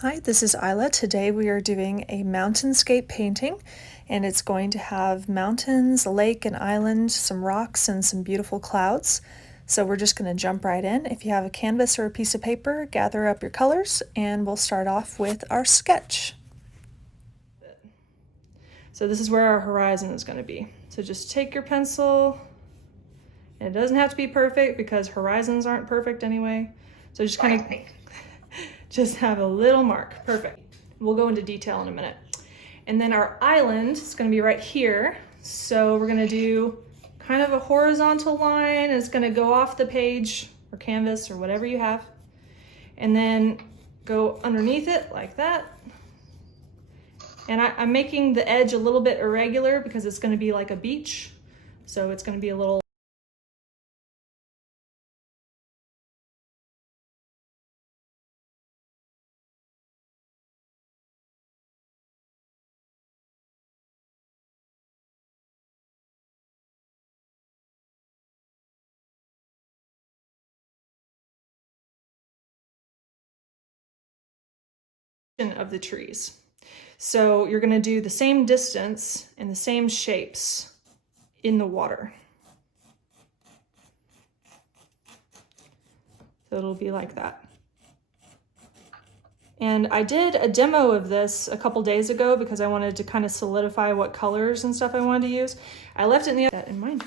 Hi, this is Isla. Today we are doing a mountainscape painting, and it's going to have mountains, a lake, an island, some rocks, and some beautiful clouds. So we're just going to jump right in. If you have a canvas or a piece of paper, gather up your colors, and we'll start off with our sketch. So this is where our horizon is going to be. So just take your pencil, and it doesn't have to be perfect because horizons aren't perfect anyway. So just kind of just have a little mark. Perfect. We'll go into detail in a minute. And then our island is going to be right here. So we're going to do kind of a horizontal line. It's going to go off the page or canvas or whatever you have. And then go underneath it like that. And I'm making the edge a little bit irregular because it's going to be like a beach. So it's going to be a little of the trees. So you're going to do the same distance and the same shapes in the water. So it'll be like that. And I did a demo of this a couple days ago because I wanted to kind of solidify what colors and stuff I wanted to use. I left it that in mind.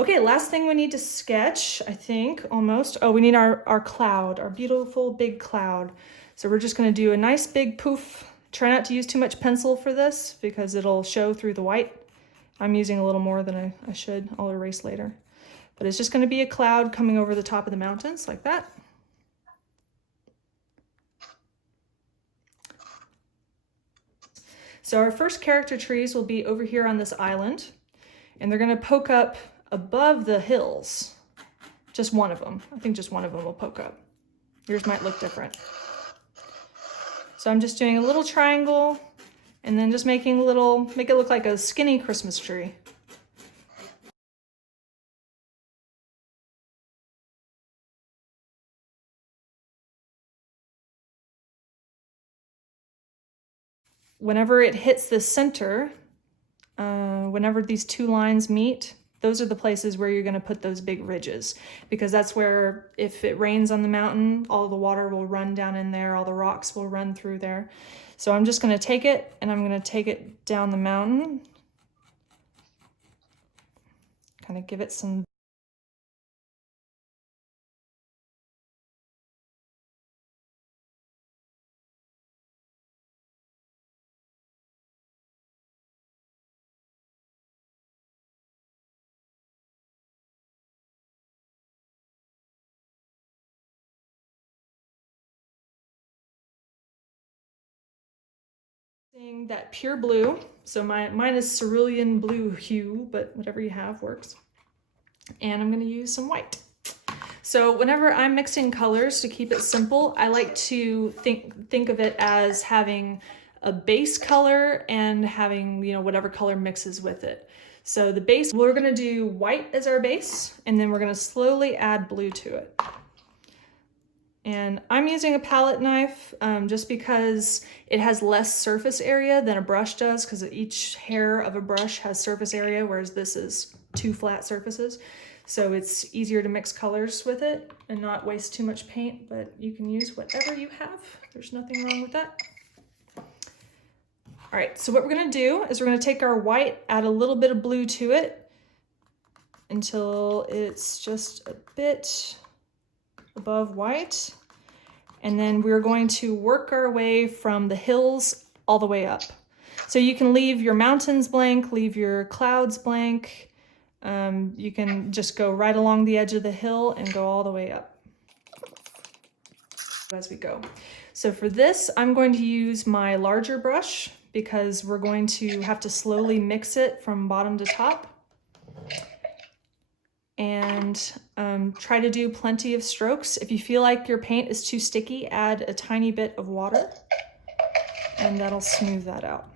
Okay, last thing we need to sketch, I think, almost. Oh, we need our cloud, our beautiful big cloud. So we're just gonna do a nice big poof. Try not to use too much pencil for this because it'll show through the white. I'm using a little more than I should. I'll erase later. But it's just gonna be a cloud coming over the top of the mountains like that. So our first character trees will be over here on this island, and they're gonna poke up above the hills. Just one of them. I think just one of them will poke up. Yours might look different. So I'm just doing a little triangle and then just make it look like a skinny Christmas tree. Whenever it hits the center, whenever these two lines meet, those are the places where you're going to put those big ridges, because that's where, if it rains on the mountain, all the water will run down in there, all the rocks will run through there. So I'm just going to take it and I'm going to take it down the mountain, kind of give it some that pure blue. So mine is cerulean blue hue, but whatever you have works. And I'm going to use some white. So whenever I'm mixing colors, to keep it simple, I like to think of it as having a base color and having, whatever color mixes with it. So the base, we're going to do white as our base, and then we're going to slowly add blue to it. And I'm using a palette knife just because it has less surface area than a brush does, because each hair of a brush has surface area, whereas this is two flat surfaces. So it's easier to mix colors with it and not waste too much paint, but you can use whatever you have. There's nothing wrong with that. All right, so what we're gonna do is we're gonna take our white, add a little bit of blue to it until it's just a bit above white. And then we're going to work our way from the hills all the way up. So you can leave your mountains blank, leave your clouds blank. You can just go right along the edge of the hill and go all the way up as we go. So for this, I'm going to use my larger brush because we're going to have to slowly mix it from bottom to top. And try to do plenty of strokes. If you feel like your paint is too sticky, add a tiny bit of water and that'll smooth that out.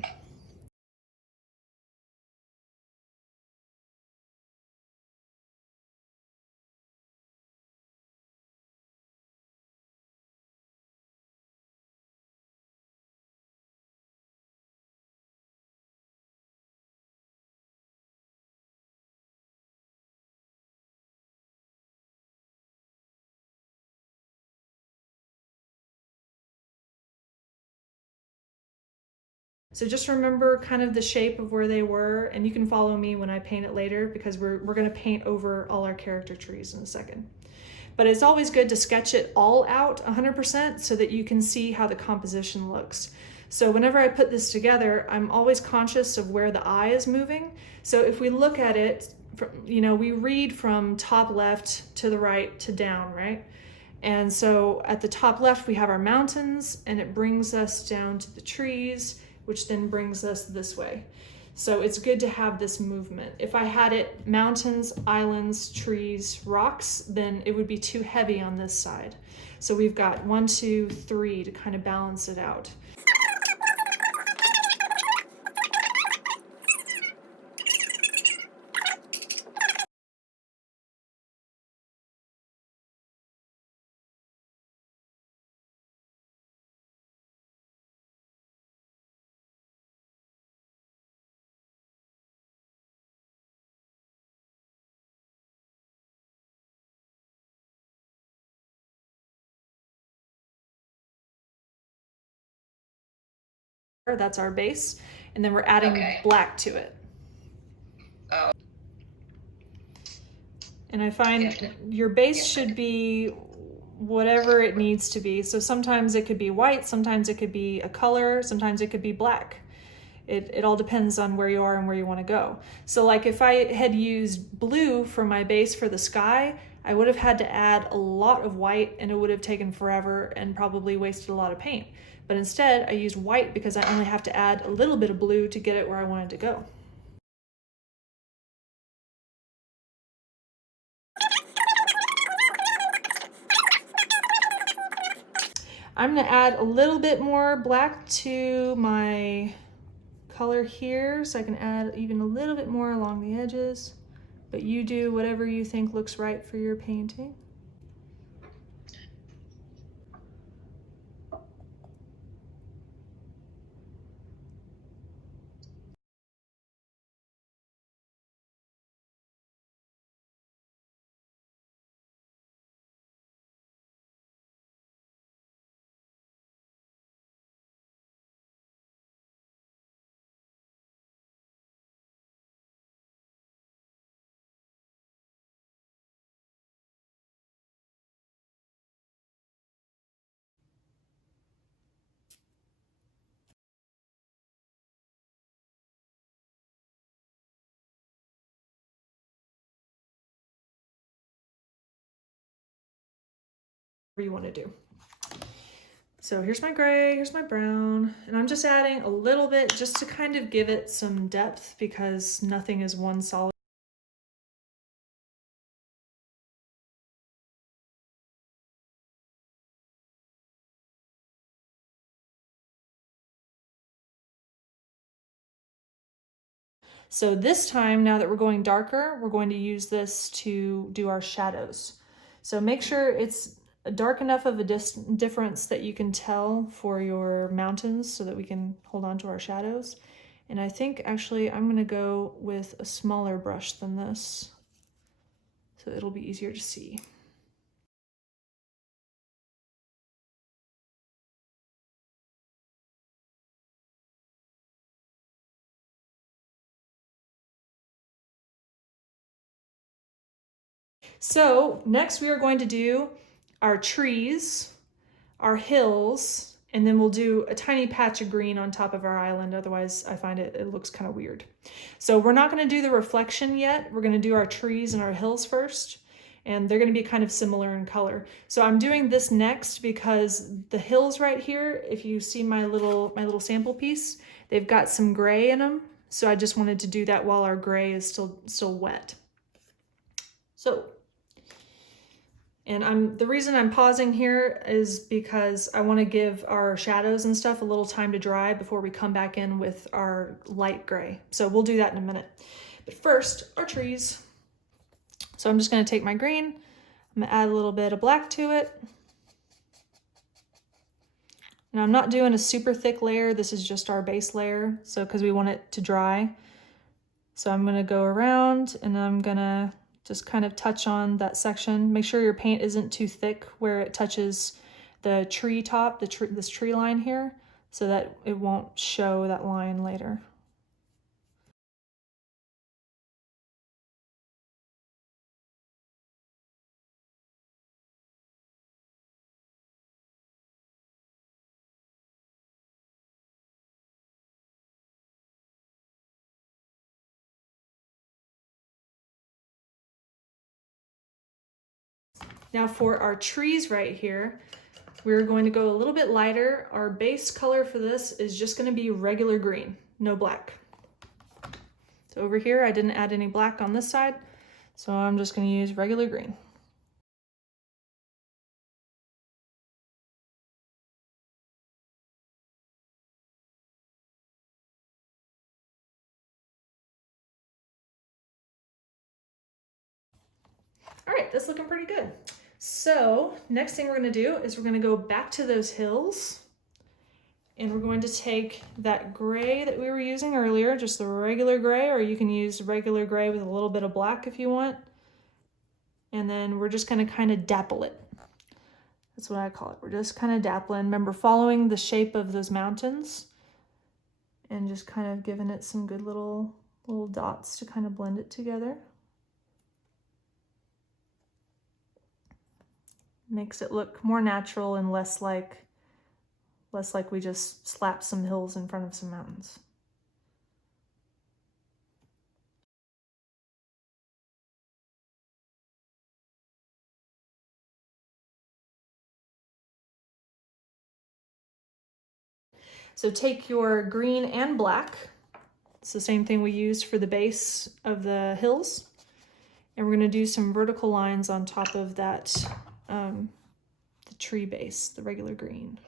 So just remember kind of the shape of where they were, and you can follow me when I paint it later because we're gonna paint over all our character trees in a second. But it's always good to sketch it all out 100% so that you can see how the composition looks. So whenever I put this together, I'm always conscious of where the eye is moving. So if we look at it, we read from top left to the right to down, right? And so at the top left, we have our mountains, and it brings us down to the trees, which then brings us this way. So it's good to have this movement. If I had it mountains, islands, trees, rocks, then it would be too heavy on this side. So we've got 1, 2, 3 to kind of balance it out. That's our base, and then we're adding black to it. Oh. And I find your base should be whatever it needs to be. So sometimes it could be white, sometimes it could be a color, sometimes it could be black. It all depends on where you are and where you want to go. So like if I had used blue for my base for the sky, I would have had to add a lot of white, and it would have taken forever and probably wasted a lot of paint. But instead I used white because I only have to add a little bit of blue to get it where I wanted to go. I'm gonna add a little bit more black to my color here, so I can add even a little bit more along the edges, but you do whatever you think looks right for your painting. You want to do. So here's my gray, here's my brown, and I'm just adding a little bit just to kind of give it some depth because nothing is one solid. So this time, now that we're going darker, we're going to use this to do our shadows. So make sure it's dark enough of a difference that you can tell for your mountains so that we can hold on to our shadows. And I think actually I'm gonna go with a smaller brush than this so it'll be easier to see. So next we are going to do our trees, our hills, and then we'll do a tiny patch of green on top of our island. Otherwise I find it looks kind of weird. So we're not going to do the reflection yet. We're going to do our trees and our hills first, and they're going to be kind of similar in color. So I'm doing this next because the hills right here, if you see my little sample piece, they've got some gray in them. So I just wanted to do that while our gray is still wet. So, and the reason I'm pausing here is because I want to give our shadows and stuff a little time to dry before we come back in with our light gray. So we'll do that in a minute. But first, our trees. So I'm just going to take my green, I'm going to add a little bit of black to it. And I'm not doing a super thick layer. This is just our base layer. So because we want it to dry. So I'm going to go around and I'm going to just kind of touch on that section. Make sure your paint isn't too thick where it touches the tree top, this tree line here. so that it won't show that line later. Now for our trees right here, we're going to go a little bit lighter. Our base color for this is just going to be regular green, no black. So over here, I didn't add any black on this side, so I'm just going to use regular green. All right, that's looking pretty good. So next thing we're going to do is we're going to go back to those hills, and we're going to take that gray that we were using earlier, just the regular gray, or you can use regular gray with a little bit of black if you want. And then we're just going to kind of dapple it. That's what I call it. We're just kind of dappling. Remember, following the shape of those mountains and just kind of giving it some good little dots to kind of blend it together. Makes it look more natural and less like we just slapped some hills in front of some mountains. So take your green and black. It's the same thing we used for the base of the hills. And we're going to do some vertical lines on top of that, the tree base, the regular green.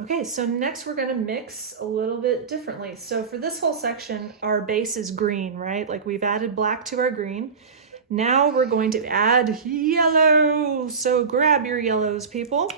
Okay, so next we're going to mix a little bit differently. So for this whole section, our base is green, right? Like we've added black to our green. Now we're going to add yellow. So grab your yellows, people.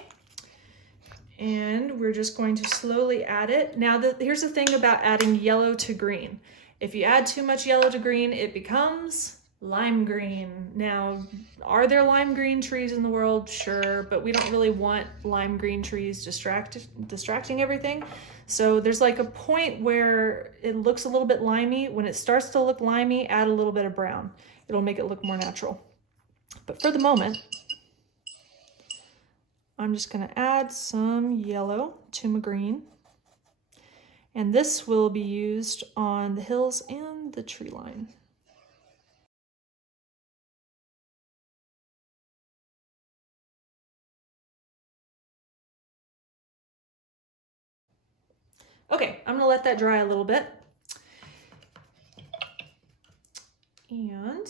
And we're just going to slowly add it. Now, here's the thing about adding yellow to green. If you add too much yellow to green, it becomes lime green. Now, are there lime green trees in the world? Sure, but we don't really want lime green trees distracting everything. So there's like a point where it looks a little bit limey. When it starts to look limey, add a little bit of brown. It'll make it look more natural. But for the moment, I'm just going to add some yellow to my green. And this will be used on the hills and the tree line. Okay, I'm going to let that dry a little bit. And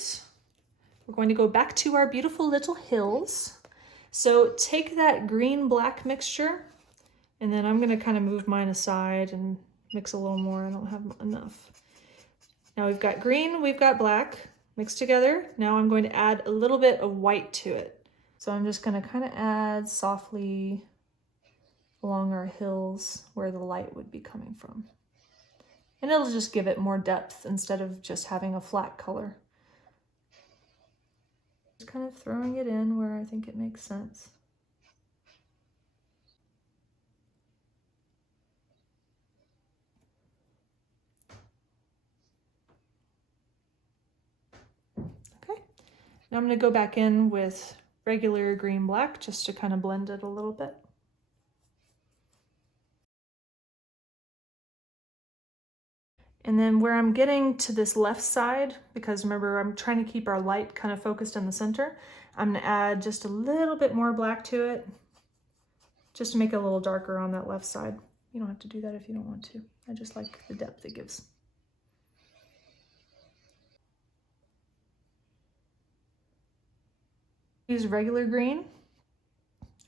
we're going to go back to our beautiful little hills. So take that green-black mixture, and then I'm going to kind of move mine aside and mix a little more. I don't have enough. Now we've got green, we've got black mixed together. Now I'm going to add a little bit of white to it. So I'm just going to kind of add softly along our hills where the light would be coming from. And it'll just give it more depth instead of just having a flat color. Just kind of throwing it in where I think it makes sense. Okay, now I'm going to go back in with regular green-black just to kind of blend it a little bit. And then where I'm getting to this left side, because remember I'm trying to keep our light kind of focused in the center, I'm going to add just a little bit more black to it, just to make it a little darker on that left side. You don't have to do that if you don't want to. I just like the depth it gives. Use regular green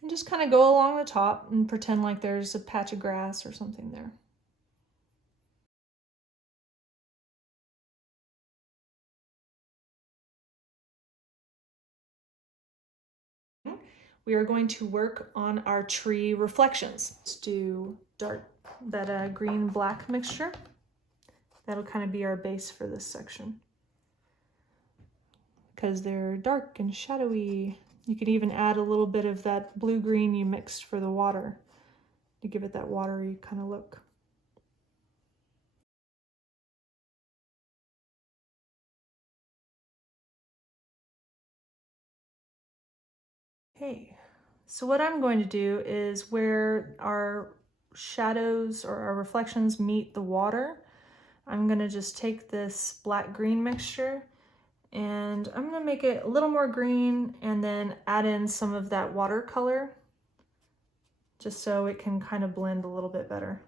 and just kind of go along the top and pretend like there's a patch of grass or something there. We are going to work on our tree reflections. Let's do that green-black mixture. That'll kind of be our base for this section. Because they're dark and shadowy. You could even add a little bit of that blue-green you mixed for the water to give it that watery kind of look. Okay, so what I'm going to do is where our shadows or our reflections meet the water, I'm going to just take this black-green mixture and I'm going to make it a little more green and then add in some of that watercolor just so it can kind of blend a little bit better,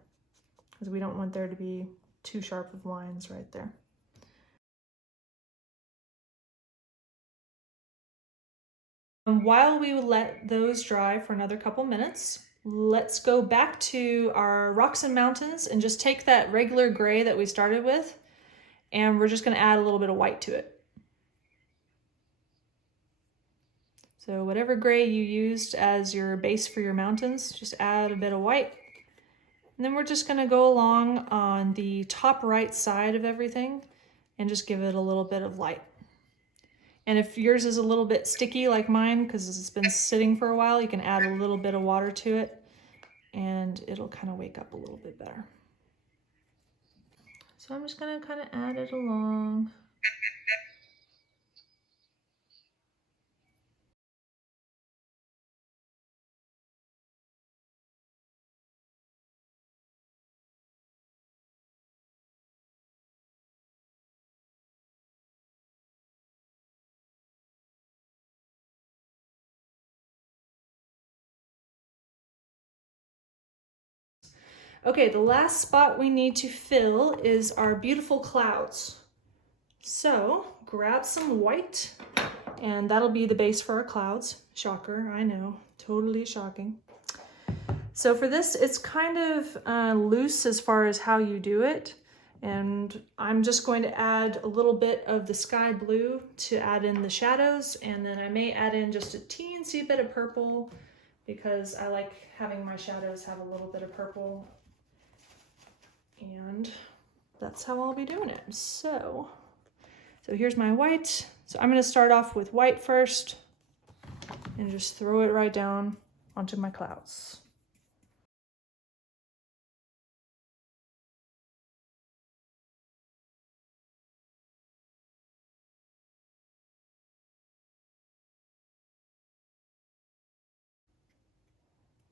because we don't want there to be too sharp of lines right there. While we let those dry for another couple minutes, let's go back to our rocks and mountains and just take that regular gray that we started with, and we're just going to add a little bit of white to it. So whatever gray you used as your base for your mountains, just add a bit of white. And then we're just going to go along on the top right side of everything and just give it a little bit of light. And if yours is a little bit sticky like mine, because it's been sitting for a while, you can add a little bit of water to it and it'll kind of wake up a little bit better. So I'm just going to kind of add it along. Okay, the last spot we need to fill is our beautiful clouds. So grab some white, and that'll be the base for our clouds. Shocker, I know, totally shocking. So for this, it's kind of loose as far as how you do it. And I'm just going to add a little bit of the sky blue to add in the shadows. And then I may add in just a teensy bit of purple because I like having my shadows have a little bit of purple. And that's how I'll be doing it. So here's my white. So I'm going to start off with white first and just throw it right down onto my clouds.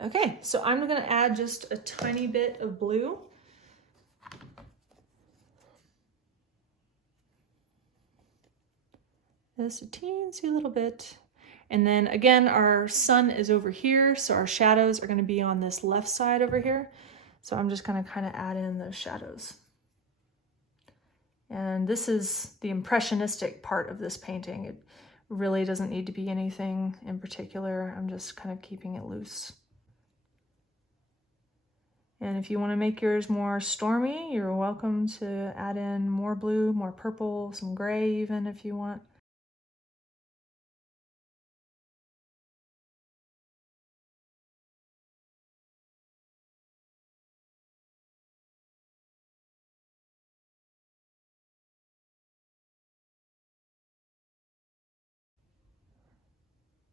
Okay, so I'm going to add just a tiny bit of blue. Just a teensy little bit. And then again, our sun is over here, so our shadows are going to be on this left side over here. So I'm just going to kind of add in those shadows. And this is the impressionistic part of this painting. It really doesn't need to be anything in particular. I'm just kind of keeping it loose. And if you want to make yours more stormy, you're welcome to add in more blue, more purple, some gray even if you want.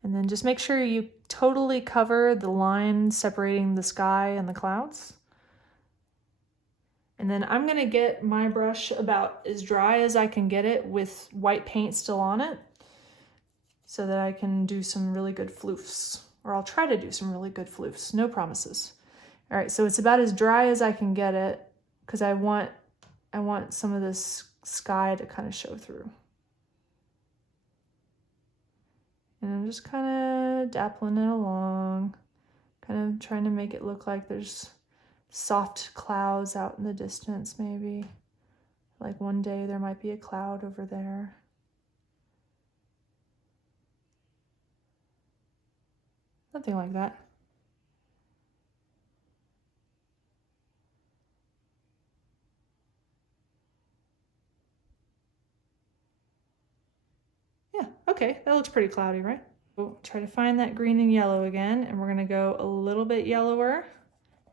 And then just make sure you totally cover the line separating the sky and the clouds. And then I'm gonna get my brush about as dry as I can get it with white paint still on it so that I can do some really good floofs, or I'll try to do some really good floofs, no promises. All right, so it's about as dry as I can get it because I want some of this sky to kind of show through. And I'm just kind of dappling it along, kind of trying to make it look like there's soft clouds out in the distance maybe. Like one day there might be a cloud over there. Something like that. Yeah, okay, that looks pretty cloudy, right? We'll try to find that green and yellow again, and we're gonna go a little bit yellower.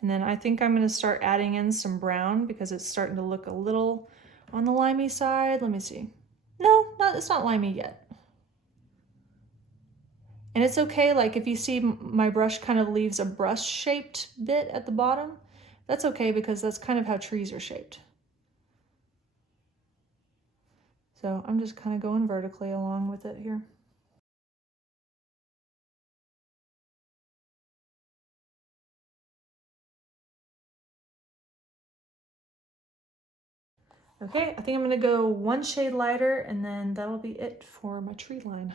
And then I think I'm gonna start adding in some brown because it's starting to look a little On the limey side, let me see. No, it's not limey yet. And it's okay, like if you see my brush kind of leaves a brush-shaped bit at the bottom, that's okay because that's kind of how trees are shaped. So I'm just kind of going vertically along with it here. Okay, I think I'm gonna go one shade lighter and then that'll be it for my tree line.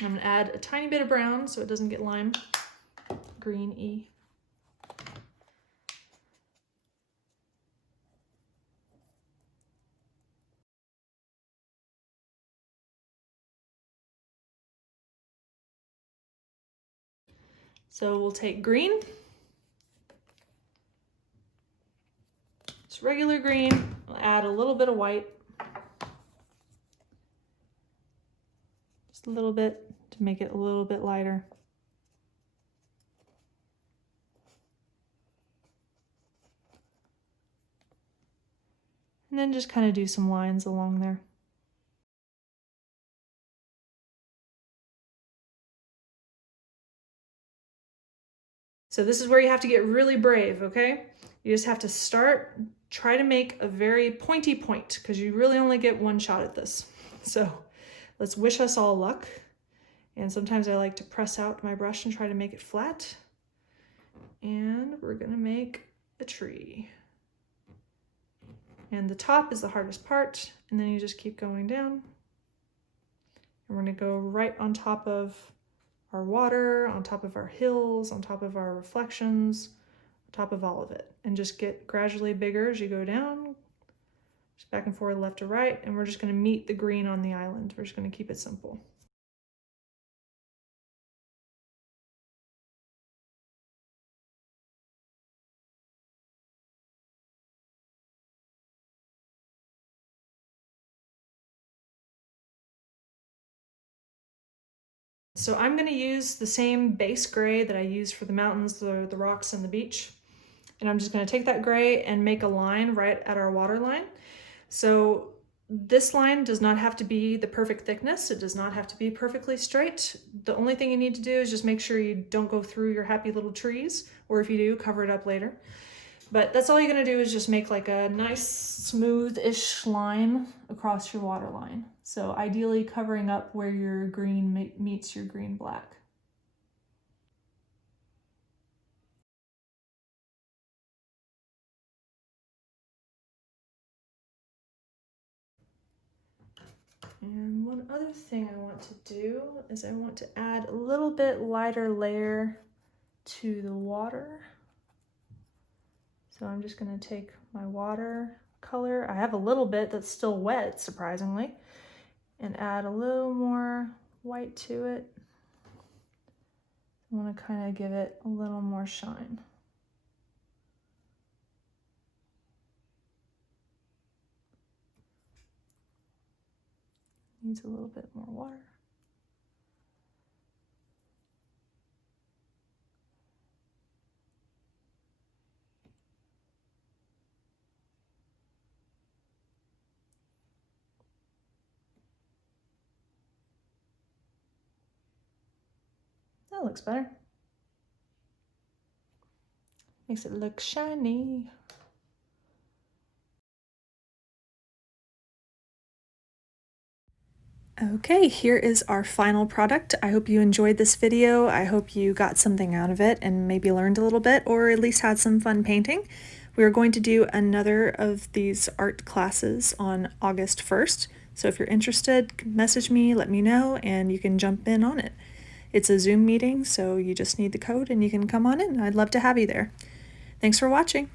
I'm gonna add a tiny bit of brown so it doesn't get lime green-y. So we'll take green, just regular green, we'll add a little bit of white, just a little bit to make it a little bit lighter. And then just kind of do some lines along there. So this is where you have to get really brave, okay? You just have to start, try to make a very pointy point because you really only get one shot at this. So let's wish us all luck. And sometimes I like to press out my brush and try to make it flat. And we're gonna make a tree. And the top is the hardest part, and then you just keep going down. And we're gonna go right on top of our water, on top of our hills, on top of our reflections, on top of all of it. And just get gradually bigger as you go down, just back and forth, left to right, and we're just gonna meet the green on the island. We're just gonna keep it simple. So I'm going to use the same base gray that I used for the mountains, the rocks, and the beach. And I'm just going to take that gray and make a line right at our water line. So this line does not have to be the perfect thickness. It does not have to be perfectly straight. The only thing you need to do is just make sure you don't go through your happy little trees, or if you do, cover it up later. But that's all you're going to do is just make like a nice smooth-ish line across your water line. So ideally covering up where your green meets your green-black. And one other thing I want to do is I want to add a little bit lighter layer to the water. So I'm just going to take my water color. I have a little bit that's still wet, surprisingly, and add a little more white to it. I want to kind of give it a little more shine. Needs a little bit more water. That looks better. Makes it look shiny. Okay, here is our final product. I hope you enjoyed this video. I hope you got something out of it and maybe learned a little bit, or at least had some fun painting. We are going to do another of these art classes on August 1st. So if you're interested, message me, let me know, and you can jump in on it. It's a Zoom meeting, so you just need the code and you can come on in. I'd love to have you there. Thanks for watching.